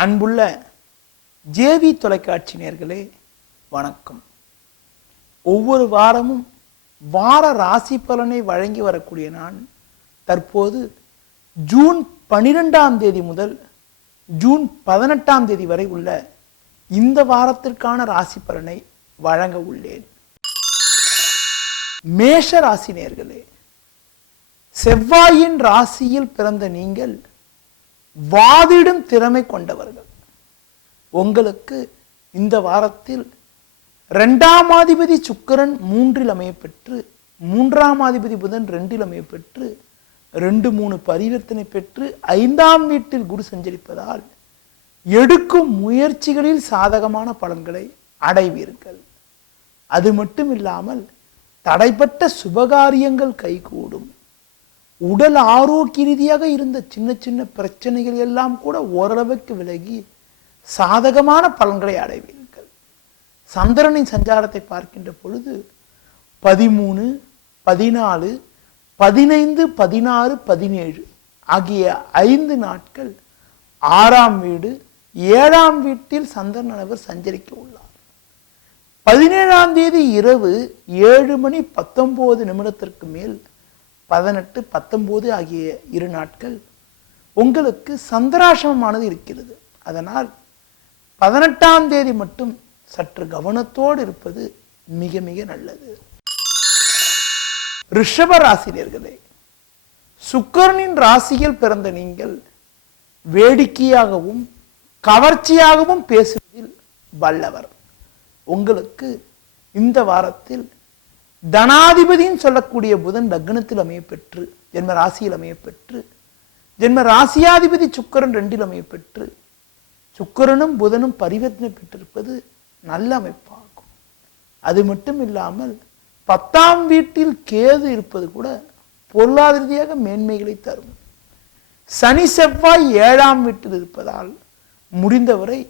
அன்புள்ள ஜேவி தொலைக்காட்சி நேயர்களே வணக்கம். ஒவ்வொரு வாரமும் வார ராசி பலனை வழங்கி வரக்கூடிய நான் தற்போது ஜூன் 12ஆம் தேதி முதல் ஜூன் 18ஆம் தேதி வரை உள்ள இந்த வாரத்திற்கான ராசி பலனை வழங்க உள்ளேன். மேஷ ராசி நேயர்களே, செவ்வாயின் ராசியில் பிறந்த நீங்கள் வாதிடும் திறமை கொண்டவர்கள். உங்களுக்கு இந்த வாரத்தில் 2ஆம் அதிபதி சுக்கிரன் 3இல் அமையப்பெற்று 3ஆம் அதிபதி புதன் 2இல் அமையப்பெற்று 2-3 பரிவர்த்தனை பெற்று 5ஆம் வீட்டில் குரு சஞ்சரிப்பதால் எடுக்கும் முயற்சிகளில் சாதகமான பலன்களை அடைவீர்கள். அது மட்டும் இல்லாமல் தடைப்பட்ட சுபகாரியங்கள் கைகூடும். உடல் ஆரோக்கிய ரீதியாக இருந்த சின்ன சின்ன பிரச்சனைகள் எல்லாம் கூட ஓரளவுக்கு விலகி சாதகமான பலன்களை அடைவீர்கள். சந்திரனின் சஞ்சாரத்தை பார்க்கின்ற பொழுது 13, 14, 15, 16, 17 ஆகிய 5 நாட்கள் 6ஆம் வீடு 7ஆம் வீட்டில் சந்திரன் சஞ்சரிக்க உள்ளார். 17ஆம் தேதி இரவு 7:19 மேல் 18, 19 ஆகிய 2 நாட்கள் உங்களுக்கு சந்திராசிரமமானது இருக்கிறது. அதனால் 18ஆம் தேதி மட்டும் சற்று கவனத்தோடு இருப்பது மிக மிக நல்லது. ரிஷப ராசினியர்களே, சுக்கிரனின் ராசியில் பிறந்த நீங்கள் வேடிக்கையாகவும் கவர்ச்சியாகவும் பேசுவதில் வல்லவர். உங்களுக்கு இந்த வாரத்தில் தனாதிபதியின் சொல்லக்கூடிய புதன் லக்னத்தில் அமையப்பெற்று ஜென்ம ராசியில் அமையப்பெற்று ஜென்ம ராசியாதிபதி சுக்கிரன் 2இல் அமையப்பெற்று சுக்கிரனும் புதனும் பரிவர்த்தனை பெற்றிருப்பது நல்ல அமைப்பாகும். அது மட்டும் இல்லாமல் 10ஆம் வீட்டில் கேது இருப்பது கூட பொருளாதார ரீதியாக மேன்மைகளை தரும். சனி செவ்வாய் 7ஆம் வீட்டில் இருப்பதால் முடிந்தவரை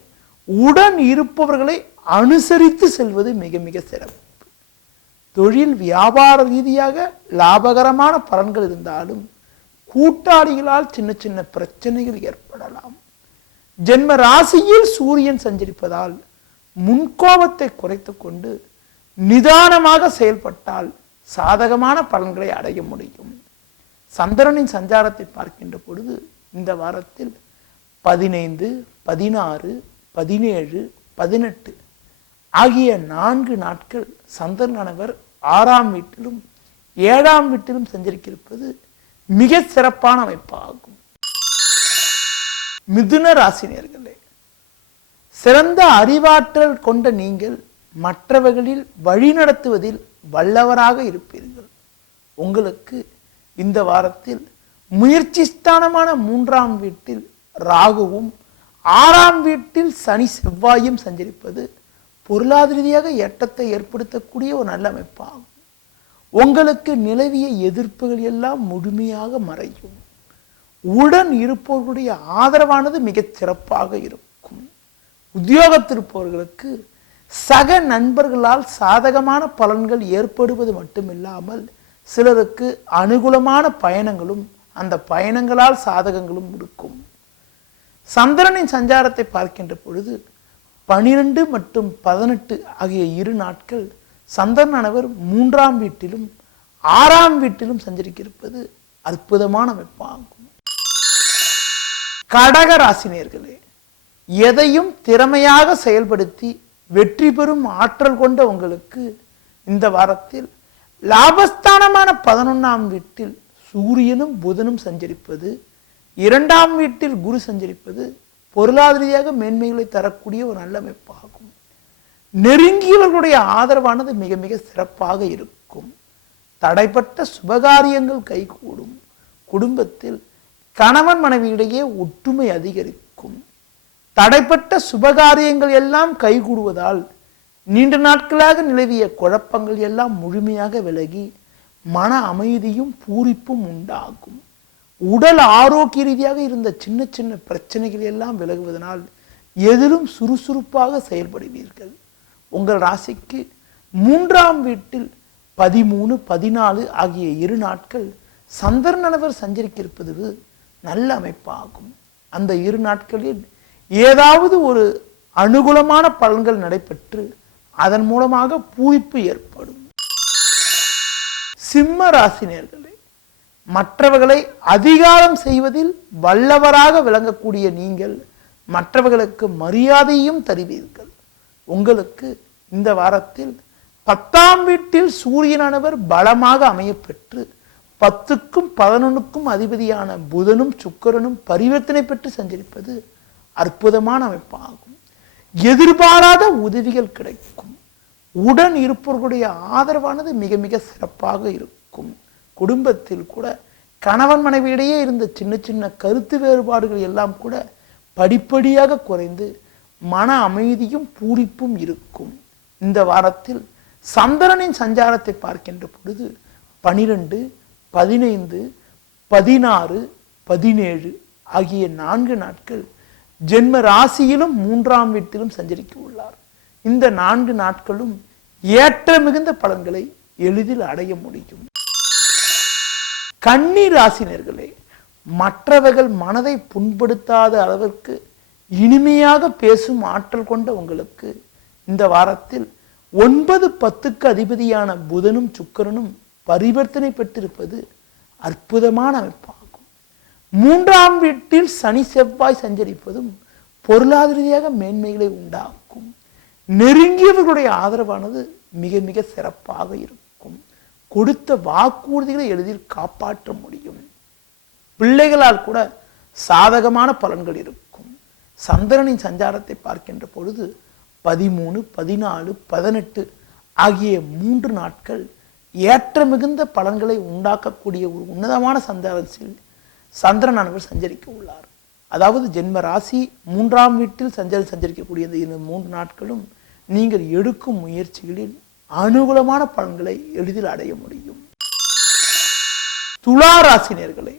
உடன் இருப்பவர்களை அனுசரித்து செல்வது மிக மிக சிறப்பு. தொழில் வியாபார ரீதியாக லாபகரமான பலன்கள் இருந்தாலும் கூட்டாளிகளால் சின்ன சின்ன பிரச்சனைகள் ஏற்படலாம். ஜென்ம ராசியில் சூரியன் சஞ்சரிப்பதால் முன்கோபத்தை குறைத்துக் கொண்டு நிதானமாக செயல்பட்டால் சாதகமான பலன்களை அடைய முடியும். சந்திரனின் சஞ்சாரத்தை பார்க்கின்ற பொழுது இந்த வாரத்தில் 15, 16, 17, 18 ஆகிய 4 நாட்கள் சந்திரனானவர் 6ஆம் வீட்டிலும் 7ஆம் வீட்டிலும் சஞ்சரிக்கிருப்பது மிக சிறப்பான அமைப்பாகும். மிதுன ராசினியர்களே, சிறந்த அறிவாற்றல் கொண்ட நீங்கள் மற்றவர்களில் வழிநடத்துவதில் வல்லவராக இருப்பீர்கள். உங்களுக்கு இந்த வாரத்தில் முயற்சி ஸ்தானமான 3ஆம் வீட்டில் ராகுவும் 6ஆம் வீட்டில் சனி செவ்வாயும் சஞ்சரிப்பது பொருளாதார ரீதியாக ஏற்றத்தை ஏற்படுத்தக்கூடிய ஒரு நல்ல அமைப்பாகும். உங்களுக்கு நிலவிய எதிர்ப்புகள் எல்லாம் முழுமையாக மறையும். உடன் இருப்பவர்களுடைய ஆதரவானது மிகச் சிறப்பாக இருக்கும். உத்தியோகத்திருப்பவர்களுக்கு சக நண்பர்களால் சாதகமான பலன்கள் ஏற்படுவது மட்டுமில்லாமல் சிலருக்கு அனுகூலமான பயணங்களும் அந்த பயணங்களால் சாதகங்களும் இருக்கும். சந்திரனின் சஞ்சாரத்தை பார்க்கின்ற பொழுது 12 மற்றும் 18 ஆகிய 2 நாட்கள் சந்திரனானவர் 3ஆம் வீட்டிலும் 6ஆம் வீட்டிலும் சஞ்சரிக்கிருப்பது அற்புதமான அமைப்பாகும். கடக ராசினியர்களே, எதையும் திறமையாக செயல்படுத்தி வெற்றி பெறும் ஆற்றல் கொண்ட உங்களுக்கு இந்த வாரத்தில் லாபஸ்தானமான 11ஆம் வீட்டில் சூரியனும் புதனும் சஞ்சரிப்பது 2ஆம் வீட்டில் குரு சஞ்சரிப்பது பொருளாதார ரீதியாக மேன்மைகளை தரக்கூடிய ஒரு நல்ல அமைப்பாகும். நெருங்கியவர்களுடைய ஆதரவானது மிக மிக சிறப்பாக இருக்கும். தடைப்பட்ட சுபகாரியங்கள் கைகூடும். குடும்பத்தில் கணவன் மனைவியிடையே ஒற்றுமை அதிகரிக்கும். தடைப்பட்ட சுபகாரியங்கள் எல்லாம் கைகூடுவதால் நீண்ட நாட்களாக நிலவிய குழப்பங்கள் எல்லாம் முழுமையாக விலகி மன அமைதியும் பூரிப்பும் உண்டாகும். உடல் ஆரோக்கிய ரீதியாக இருந்த சின்ன சின்ன பிரச்சனைகள் எல்லாம் விலகுவதனால் எதிலும் சுறுசுறுப்பாக செயல்படுவீர்கள். உங்கள் ராசிக்கு 3ஆம் வீட்டில் 13, 14 ஆகிய 2 நாட்கள் சந்திரனானவர் சஞ்சரிக்க இருப்பது நல்ல அமைப்பாகும். அந்த 2 நாட்களில் ஏதாவது ஒரு அனுகூலமான பலன்கள் நடைபெற்று அதன் மூலமாக பூரிப்பு ஏற்படும். சிம்ம ராசினியர்களே, மற்றவர்களை அதிகாரம் செய்வதில் வல்லவராக விளங்கக்கூடிய நீங்கள் மற்றவர்களுக்கு மரியாதையும் தருவீர்கள். உங்களுக்கு இந்த வாரத்தில் 10ஆம் வீட்டில் சூரியனானவர் பலமாக அமையப்பெற்று 10க்கும் 11க்கும் அதிபதியான புதனும் சுக்கிரனும் பரிவர்த்தனை பெற்று சஞ்சரிப்பது அற்புதமான அமைப்பாகும். எதிர்பாராத உதவிகள் கிடைக்கும். உடன் இருப்பவர்களுடைய ஆதரவானது மிக மிக சிறப்பாக இருக்கும். குடும்பத்தில் கூட கணவன் மனைவியிடையே இருந்த சின்ன சின்ன கருத்து வேறுபாடுகள் எல்லாம் கூட படிப்படியாக குறைந்து மன அமைதியும் பூரிப்பும் இருக்கும். இந்த வாரத்தில் சந்திரனின் சஞ்சாரத்தை பார்க்கின்ற பொழுது 12, 15, 16, 17 ஆகிய 4 நாட்கள் ஜென்ம ராசியிலும் 3ஆம் வீட்டிலும் சஞ்சரிக்க உள்ளார். இந்த 4 நாட்களும் ஏற்ற மிகுந்த பலன்களை எளிதில் அடைய முடியும். கன்னி ராசினர்களே, மற்றவர்கள் மனதை புண்படுத்தாத அளவிற்கு இனிமையாக பேசும் ஆற்றல் கொண்ட உங்களுக்கு இந்த வாரத்தில் 9, 10க்கு அதிபதியான புதனும் சுக்கிரனும் பரிவர்த்தனை பெற்றிருப்பது அற்புதமான அமைப்பாகும். 3ஆம் வீட்டில் சனி செவ்வாய் சஞ்சரிப்பதும் பொருளாதார ரீதியாக மேன்மைகளை உண்டாக்கும். நெருங்கியவர்களுடைய ஆதரவானது மிக மிக சிறப்பாக இருக்கும். கொடுத்த வாக்குறுதிகளை எளிதில் காப்பாற்ற முடியும். பிள்ளைகளால் கூட சாதகமான பலன்கள் இருக்கும். சந்திரனின் சஞ்சாரத்தை பார்க்கின்ற பொழுது 13, 14, 18 ஆகிய 3 நாட்கள் ஏற்ற மிகுந்த பலன்களை உண்டாக்கக்கூடிய ஒரு உன்னதமான சஞ்சாரத்தில் சந்திரனானவர் சஞ்சரிக்க உள்ளார். அதாவது ஜென்ம ராசி 3ஆம் வீட்டில் சஞ்சரிக்கக்கூடிய இந்த 3 நாட்களும் நீங்கள் எடுக்கும் முயற்சிகளில் அனுகூலமான பலன்களை எளிதில் அடைய முடியும். துலா ராசினியர்களே,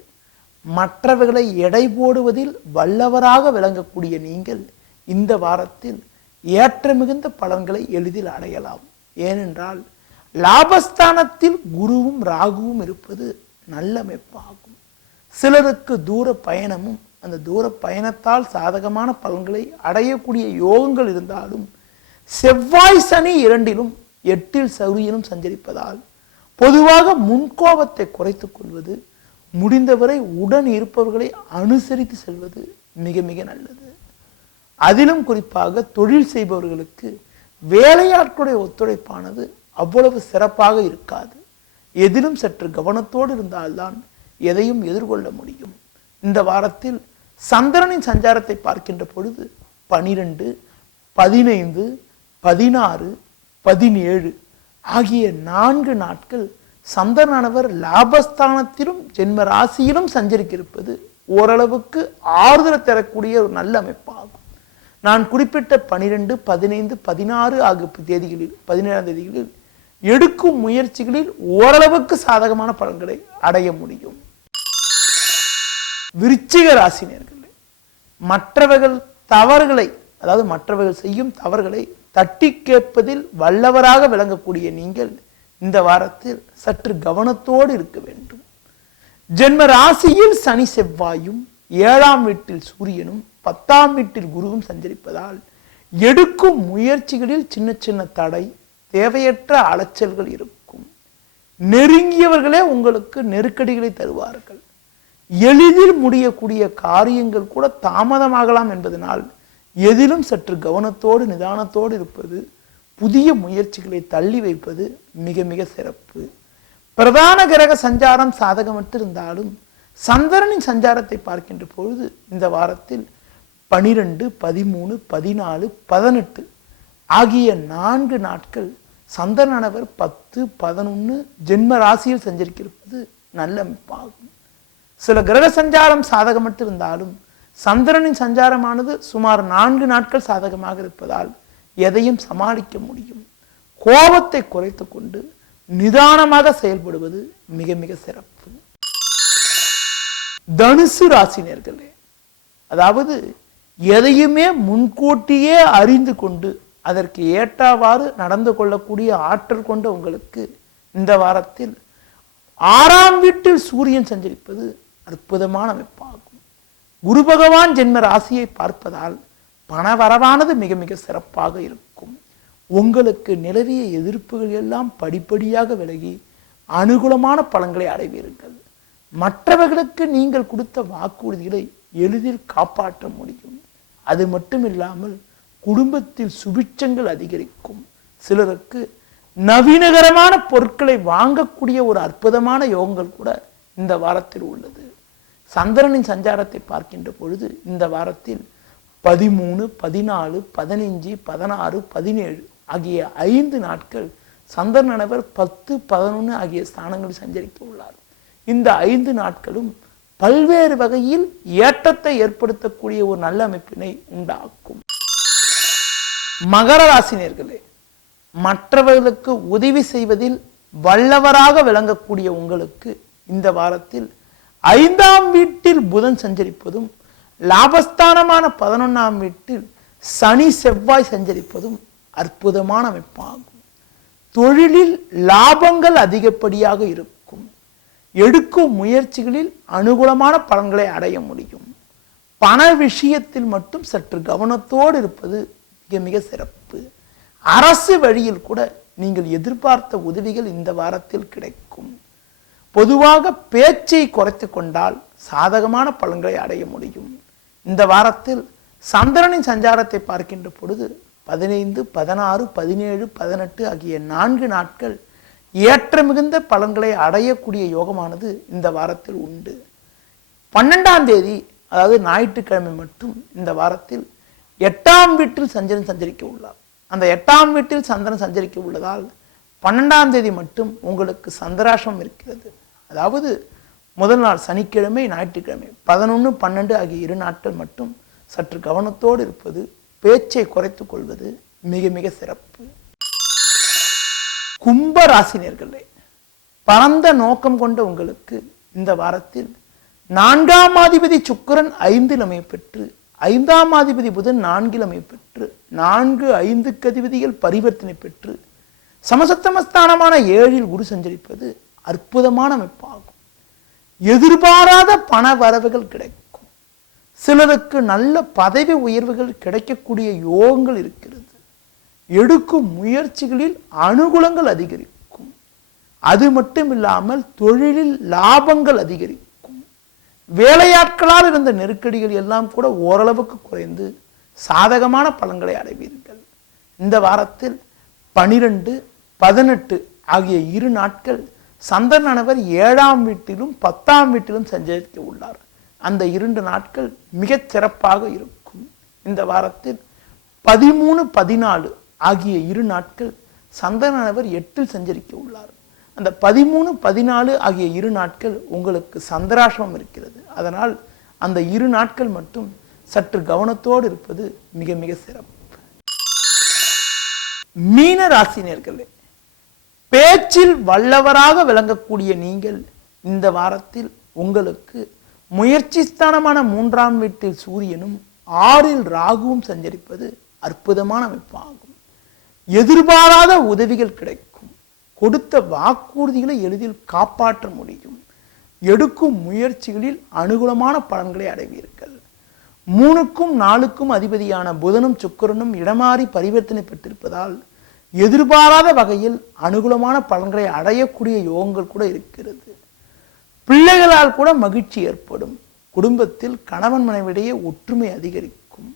மற்றவர்களை எடை போடுவதில் வல்லவராக விளங்கக்கூடிய நீங்கள் இந்த வாரத்தில் ஏற்ற மிகுந்த பலன்களை எளிதில் அடையலாம். ஏனென்றால் லாபஸ்தானத்தில் குருவும் ராகுவும் இருப்பது நல்ல அமைப்பாகும். சிலருக்கு தூர பயணமும் அந்த தூர பயணத்தால் சாதகமான பலன்களை அடையக்கூடிய யோகங்கள் இருந்தாலும் செவ்வாய் சனி 2லும் 8ல் சூரியனும் சஞ்சரிப்பதால் பொதுவாக முன்கோபத்தை குறைத்துக் கொள்வது, முடிந்தவரை உடன் இருப்பவர்களை அனுசரித்து செல்வது மிக மிக நல்லது. அதிலும் குறிப்பாக தொழில் செய்பவர்களுக்கு வேலையாட்களுடைய ஒத்துழைப்பானது அவ்வளவு சிறப்பாக இருக்காது. எதிலும் சற்று கவனத்தோடு இருந்தால்தான் எதையும் எதிர்கொள்ள முடியும். இந்த வாரத்தில் சந்திரனின் சஞ்சாரத்தை பார்க்கின்ற பொழுது 12, 15, 16, 17 ஆகிய 4 நாட்கள் சந்திரனானவர் லாபஸ்தானத்திலும் ஜென்ம ராசியிலும் சஞ்சரிக்க இருப்பது ஓரளவுக்கு ஆறுதல் தரக்கூடிய ஒரு நல்ல அமைப்பாகும். நான் குறிப்பிட்ட 12, 15, 16 ஆகிய தேதிகளில் 17ஆம் தேதிகளில் எடுக்கும் முயற்சிகளில் ஓரளவுக்கு சாதகமான பலன்களை அடைய முடியும். விருச்சிக ராசினியர்களே, மற்றவர்கள் தவறுகளை, அதாவது மற்றவர்கள் செய்யும் தவறுகளை தட்டி கேட்பதில் வல்லவராக விளங்கக்கூடிய நீங்கள் இந்த வாரத்தில் சற்று கவனத்தோடு இருக்க வேண்டும். ஜென்ம ராசியில் சனி செவ்வாயும் 7ஆம் வீட்டில் சூரியனும் 10ஆம் வீட்டில் குருவும் சஞ்சரிப்பதால் எடுக்கும் முயற்சிகளில் சின்ன சின்ன தடை, தேவையற்ற அலைச்சல்கள் இருக்கும். நெருங்கியவர்களே உங்களுக்கு நெருக்கடிகளை தருவார்கள். எளிதில் முடியக்கூடிய காரியங்கள் கூட தாமதமாகலாம் என்பதனால் எதிலும் சற்று கவனத்தோடு நிதானத்தோடு இருப்பது, புதிய முயற்சிகளை தள்ளி வைப்பது மிக மிக சிறப்பு. பிரதான கிரக சஞ்சாரம் சாதகமற்று இருந்தாலும் சந்திரனின் சஞ்சாரத்தை பார்க்கின்ற பொழுது இந்த வாரத்தில் 12, 13, 14, 18 ஆகிய 4 நாட்கள் சந்திரனானவர் 10, 11 ஜென்ம ராசியில் சஞ்சரிக்கிறது நல்ல அமைப்பாகும். சில கிரக சஞ்சாரம் சாதகமற்று இருந்தாலும் சந்திரனின் சஞ்சாரமானது சுமார் 4 நாட்கள் சாதகமாக இருப்பதால் எதையும் சமாளிக்க முடியும். கோபத்தை குறைத்து கொண்டு நிதானமாக செயல்படுவது மிக மிக சிறப்பு. தனுசு ராசினியர்களே, அதாவது எதையுமே முன்கூட்டியே அறிந்து கொண்டு அதற்கு ஏற்றவாறு நடந்து கொள்ளக்கூடிய ஆற்றல் கொண்ட உங்களுக்கு இந்த வாரத்தில் 6ஆம் வீட்டில் சூரியன் சஞ்சரிப்பது அற்புதமான அமைப்பாகும். குரு பகவான் ஜென்ம ராசியை பார்ப்பதால் பணவரவானது மிக மிக சிறப்பாக இருக்கும். உங்களுக்கு நிலவிய எதிர்ப்புகள் எல்லாம் படிப்படியாக விலகி அனுகூலமான பலன்களை அடைவீர்கள். மற்றவர்களுக்கு நீங்கள் கொடுத்த வாக்குறுதிகளை எளிதில் காப்பாற்ற முடியும். அது மட்டும் இல்லாமல் குடும்பத்தில் சுபிட்சங்கள் அதிகரிக்கும். சிலருக்கு நவீனகரமான பொருட்களை வாங்கக்கூடிய ஒரு அற்புதமான யோகங்கள் கூட இந்த வாரத்தில் உள்ளது. சந்திரனின் சஞ்சாரத்தை பார்க்கின்ற பொழுது இந்த வாரத்தில் 13, 14, 15, 16, 17 ஆகிய 5 நாட்கள் சந்திரனவர் 10, 11 ஆகிய ஸ்தானங்களில் சஞ்சரிக்க உள்ளார். இந்த 5 நாட்களும் பல்வேறு வகையில் ஏற்றத்தை ஏற்படுத்தக்கூடிய ஒரு நல்ல அமைப்பினை உண்டாக்கும். மகர ராசினியர்களே, மற்றவர்களுக்கு உதவி செய்வதில் வல்லவராக விளங்கக்கூடிய உங்களுக்கு இந்த வாரத்தில் 5ஆம் வீட்டில் புதன் சஞ்சரிப்பதும் லாபஸ்தானமான 11ஆம் வீட்டில் சனி செவ்வாய் சஞ்சரிப்பதும் அற்புதமான அமைப்பாகும். தொழிலில் லாபங்கள் அதிகப்படியாக இருக்கும். எடுக்கும் முயற்சிகளில் அனுகூலமான பலன்களை அடைய முடியும். பண விஷயத்தில் மட்டும் சற்று கவனத்தோடு இருப்பது மிக மிக சிறப்பு. அரசு வழியில் கூட நீங்கள் எதிர்பார்த்த உதவிகள் இந்த வாரத்தில் கிடைக்கும். பொதுவாக பேச்சை குறைத்து கொண்டால் சாதகமான பலன்களை அடைய முடியும். இந்த வாரத்தில் சந்திரனின் சஞ்சாரத்தை பார்க்கின்ற பொழுது 15, 16, 17, 18 ஆகிய 4 நாட்கள் ஏற்ற மிகுந்த பலன்களை அடையக்கூடிய யோகமானது இந்த வாரத்தில் உண்டு. 12ஆம் தேதி அதாவது ஞாயிற்றுக்கிழமை மட்டும் இந்த வாரத்தில் 8ஆம் வீட்டில் சந்திரன் சஞ்சரிக்க உள்ளார். அந்த 8ஆம் வீட்டில் சந்திரன் சஞ்சரிக்க உள்ளதால் 12ஆம் தேதி மட்டும் உங்களுக்கு சந்திராஷ்டமம் இருக்கிறது. அதாவது முதல் நாள் சனிக்கிழமை, ஞாயிற்றுக்கிழமை 11, 12 ஆகிய 2 நாட்கள் மட்டும் சற்று கவனத்தோடு இருப்பது, பேச்சை குறைத்துக் கொள்வது மிக மிக சிறப்பு. கும்ப ராசினியர்களே, பரந்த நோக்கம் கொண்ட உங்களுக்கு இந்த வாரத்தில் 4ஆம் அதிபதி சுக்கிரன் 5இல் அமைப்பெற்று, 5ஆம் அதிபதி புதன் 4இல் அமைப்பெற்று, 4, 5க்கு அதிபதிகள் பரிவர்த்தனை பெற்று சமசப்தமஸ்தானமான 7இல் குரு சஞ்சரிப்பது அற்புதமான அமைப்பாகும். எதிர்பாராத பண வரவுகள் கிடைக்கும். சிலருக்கு நல்ல பதவி உயர்வுகள் கிடைக்கக்கூடிய யோகங்கள் இருக்கிறது. எடுக்கும் முயற்சிகளில் அனுகூலங்கள் அதிகரிக்கும். அது மட்டும் இல்லாமல் தொழிலில் லாபங்கள் அதிகரிக்கும். வேலையாட்களால் இருந்த நெருக்கடிகள் எல்லாம் கூட ஓரளவுக்கு குறைந்து சாதகமான பலன்களை அடைவீர்கள். இந்த வாரத்தில் 12, 18 ஆகிய 2 நாட்கள் சந்திரனவர் 7ஆம் வீட்டிலும் 10ஆம் வீட்டிலும் சஞ்சரிக்க உள்ளார். அந்த 2 நாட்கள் மிகச் சிறப்பாக இருக்கும். இந்த வாரத்தில் 13, 14 ஆகிய 2 நாட்கள் சந்திரனவர் 8இல் சஞ்சரிக்க உள்ளார். அந்த 13, 14 ஆகிய 2 நாட்கள் உங்களுக்கு சந்திராஷ்டமம் இருக்கிறது. அதனால் அந்த 2 நாட்கள் மட்டும் சற்று கவனத்தோடு இருப்பது மிக மிக சிறப்பு. மீன ராசினியர்களே, பேச்சில் வல்லவராக விளங்கக்கூடிய நீங்கள் இந்த வாரத்தில் உங்களுக்கு முயற்சி ஸ்தானமான 3ஆம் வீட்டில் சூரியனும் 6இல் ராகுவும் சஞ்சரிப்பது அற்புதமான அமைப்பாகும். எதிர்பாராத உதவிகள் கிடைக்கும். கொடுத்த வாக்குறுதிகளை எளிதில் காப்பாற்ற முடியும். எடுக்கும் முயற்சிகளில் அனுகூலமான பலன்களை அடைவீர்கள். 3க்கும் 4க்கும் அதிபதியான புதனும் சுக்கிரனும் இடமாறி பரிவர்த்தனை பெற்றிருப்பதால் எதிர்பாராத வகையில் அனுகூலமான பலன்களை அடையக்கூடிய யோகங்கள் கூட இருக்கிறது. பிள்ளைகளால் கூட மகிழ்ச்சி ஏற்படும். குடும்பத்தில் கணவன் மனைவிடையே ஒற்றுமை அதிகரிக்கும்.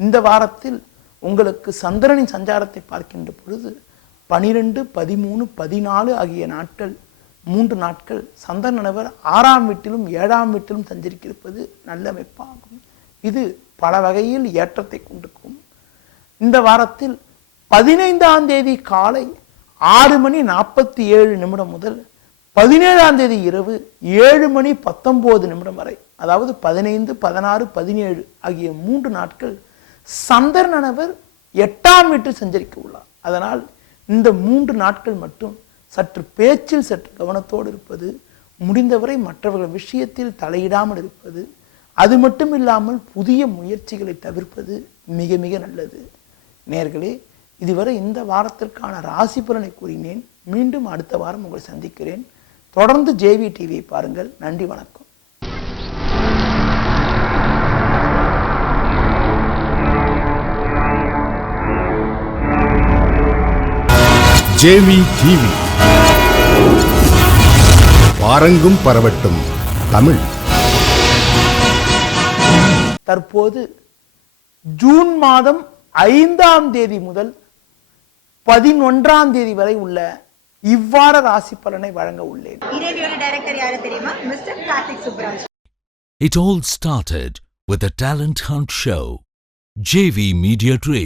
இந்த வாரத்தில் உங்களுக்கு சந்திரனின் சஞ்சாரத்தை பார்க்கின்ற பொழுது 12, 13, 14 ஆகிய நாட்கள் 3 நாட்கள் சந்திரனவர் 6ஆம் வீட்டிலும் 7ஆம் வீட்டிலும் சஞ்சரித்திருப்பது நல்ல அமைப்பாகும். இது பல வகையில் ஏற்றத்தை கொண்டிருக்கும். இந்த வாரத்தில் 15ஆம் தேதி காலை 6:47 முதல் 17ஆம் தேதி இரவு 7:19 வரை, அதாவது 15, 16, 17 ஆகிய 3 நாட்கள் சந்திரனவர் 8ஆம் வீட்டில் சஞ்சரிக்க உள்ளார். அதனால் இந்த 3 நாட்கள் மட்டும் சற்று பேச்சில் சற்று கவனத்தோடு இருப்பது, முடிந்தவரை மற்றவர்கள் விஷயத்தில் தலையிடாமல் இருப்பது, அது மட்டும் இல்லாமல் புதிய முயற்சிகளை தவிர்ப்பது மிக மிக நல்லது. நேயர்களே, இதுவரை இந்த வாரத்திற்கான ராசி பலனை கூறினேன். மீண்டும் அடுத்த வாரம் உங்களை சந்திக்கிறேன். தொடர்ந்து ஜேவி டிவியை பாருங்கள். நன்றி, வணக்கம். JV TV. பாரங்கும் பரவட்டும் தமிழ். தற்போது ஜூன் மாதம் 5ஆம் தேதி முதல் 11ஆம் தேதி வரை உள்ள இவ்வார ராசி பலனை வழங்க உள்ளேன். டைரக்டர் யாரு தெரியுமா? Mister Karthik Subraj. It all started with a talent hunt show. JV Media Trade.